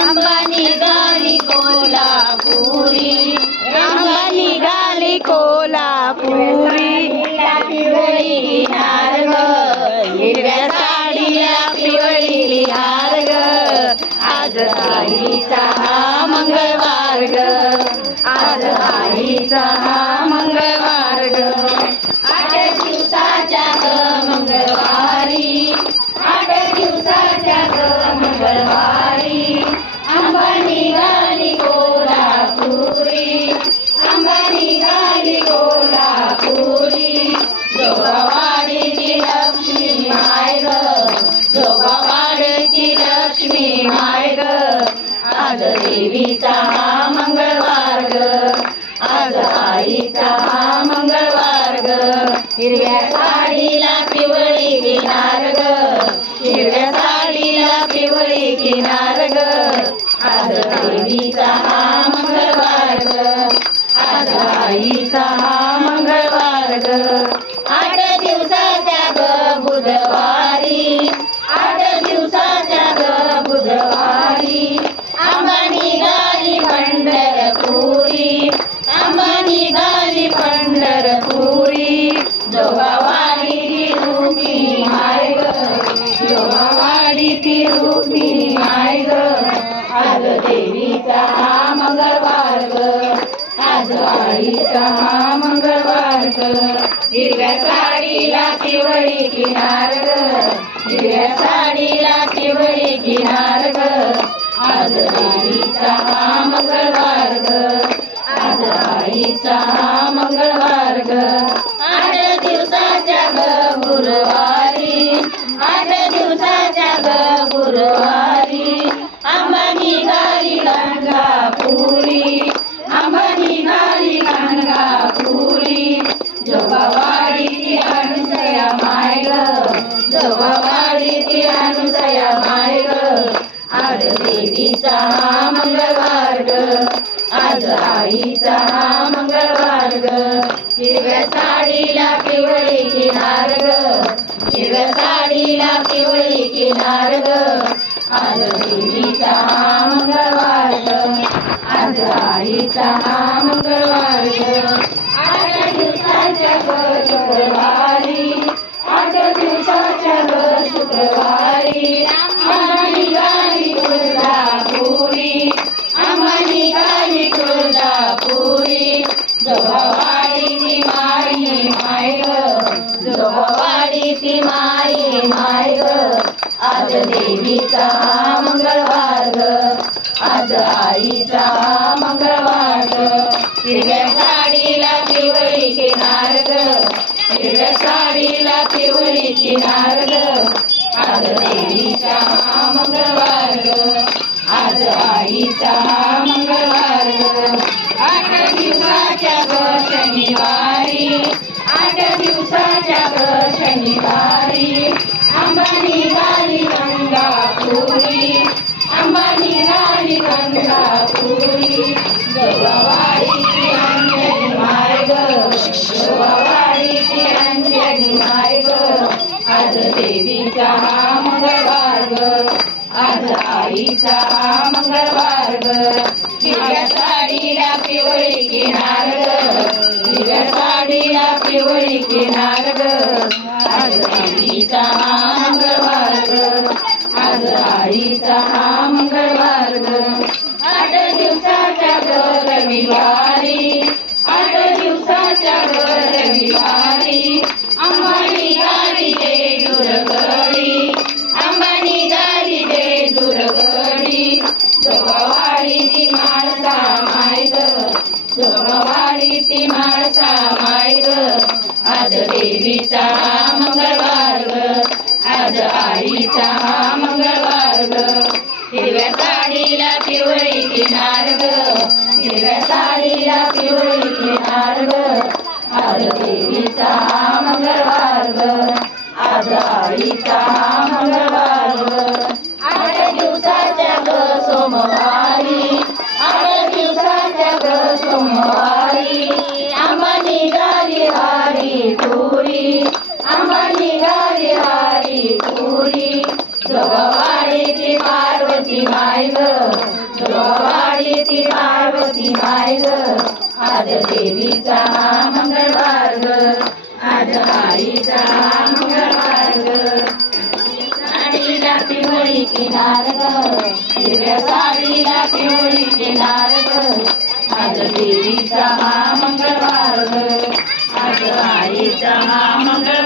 आंबा निघाली कोल्हापुरी, आंबा निघाली कोल्हापुरी, पिवळी हार ग, हिरव्या साडीला पिवळी हार ग, आज आईचा हा मंगळवार ग, आज आईचा हा मंगळवार ग, 8 दिवसाच्या ग मंगळवारी, 8 दिवसाच्या ग मंगळवारी, आंबा निघाली कोल्हापुरी, आंबा निघाली कोल्हापुरी, जोगवाडीची लक्ष्मी माय ग, जोगवाडीची लक्ष्मी माय ग, आज देवीचा हा मंगळवार ग, आज आईचा हा मंगळवार ग, हिरव्या साडीला पिवळी किनार ग, हिरव्या साडीला पिवळी किनार ग, आज देवीचा हा मंगळवार ग, आज आईचा हा मंगळवार ग, 8 दिवसाच्या ग बुधवारी, 8 दिवसाच्या ग बुधवारी, आंबा निघाली पंढरपुरी, आंबा निघाली पंढरपुरी, जोगवाडीची रुक्मिणी माय ग, जोगवाडीची रुक्मिणी माय ग, आज देवीचा हा मंगळवार ग, आज आईचा हा मंगळवार ग, हिरव्या साडीला पिवळी किनार ग, हिरव्या साडीला पिवळी किनार ग, आज देवीचा हा मंगळवार ग, आज आईचा हा मंगळवार ग, 8 दिवसाच्या ग गुरुवारी, 8 दिवसाच्या ग गुरुवारी, आंबा निघाली गाणगापुरी, आंबा निघाली गाणगापुरी, जोगवाडीची अनुसया माय ग, जोगवाडीची अनुसया माय ग, आज देवीचा हा मंगळवार ग, आज आईचा हा मंगळवार ग, हिरव्या साडीला पिवळी किनार ग, हिरव्या साडीला पिवळी किनार ग, आज देवीचा हा मंगळवार ग, आज आईचा हा मंगळवार ग, 8 दिवसाच्या ग शुक्रवारी, 8 दिवसाच्या ग शुक्रवारी, आंबा निघाली कोल्हापुरी, आंबा निघाली कोल्हापुरी, जोगवाडीची माई माय ग, जोगवाडीची माई माय ग, आज देवीचा हा मंगळवार ग, आज आईचा हा मंगळवार ग, हिरव्या साडीला पिवळी किनार ग, हिरव्या साडीला पिवळी किनार ग, आज देवीचा हा मंगळवार ग, आज आईचा हा मंगळवार ग, 8 दिवसाच्या ग शनिवारी, 8 दिवसाच्या ग शनिवारी, आंबा निघाली गंगापुरी, आंबा निघाली गंगापुरी, जोगवाडीची अंजनी माय ग, जोगवाडीची अंजनी माय ग, आज देवीचा हा मंगळवार ग, आज आईचा हा मंगळवार ग, हिरव्या साडीला पिवळी किनार ग, हिरव्या साडीला पिवळी किनार ग, आज देवीचा हा मंगळवार ग, आज आईचा हा मंगळवार ग, 8 दिवसाच्या ग रविवारी, 8 दिवसाच्या ग रविवारी, आंबा निघाली जेजुरगडी, आंबा निघाली जेजुरगडी, जोगवाडीची माळसा माय ग, जोगवाडीची माळसा माय ग, आज देवीचा हा मंगळवार ग, आज आईचा हा मंगळवार ग, हिरव्या साडीला पिवळी किनार ग, हिरव्या साडीला पिवळी किनार ग, आज देवीचा हा मंगळवार ग, आज आईचा हा मंगळवार ग, 8 दिवसाच्या ग सोमवारी, 8 दिवसाच्या ग सोमवारी, आंबा निघाली हारी पुरी, आंबा निघाली मुलीची माय ग आज देवीचा हा मंगळवार ग आज आईचा हा मंगळवार ग साडीला पिवळी किनार ग हिरव्या साडीला पिवळी किनार ग आज देवीचा हा मंगळवार ग आज आईचा हा मंगळवार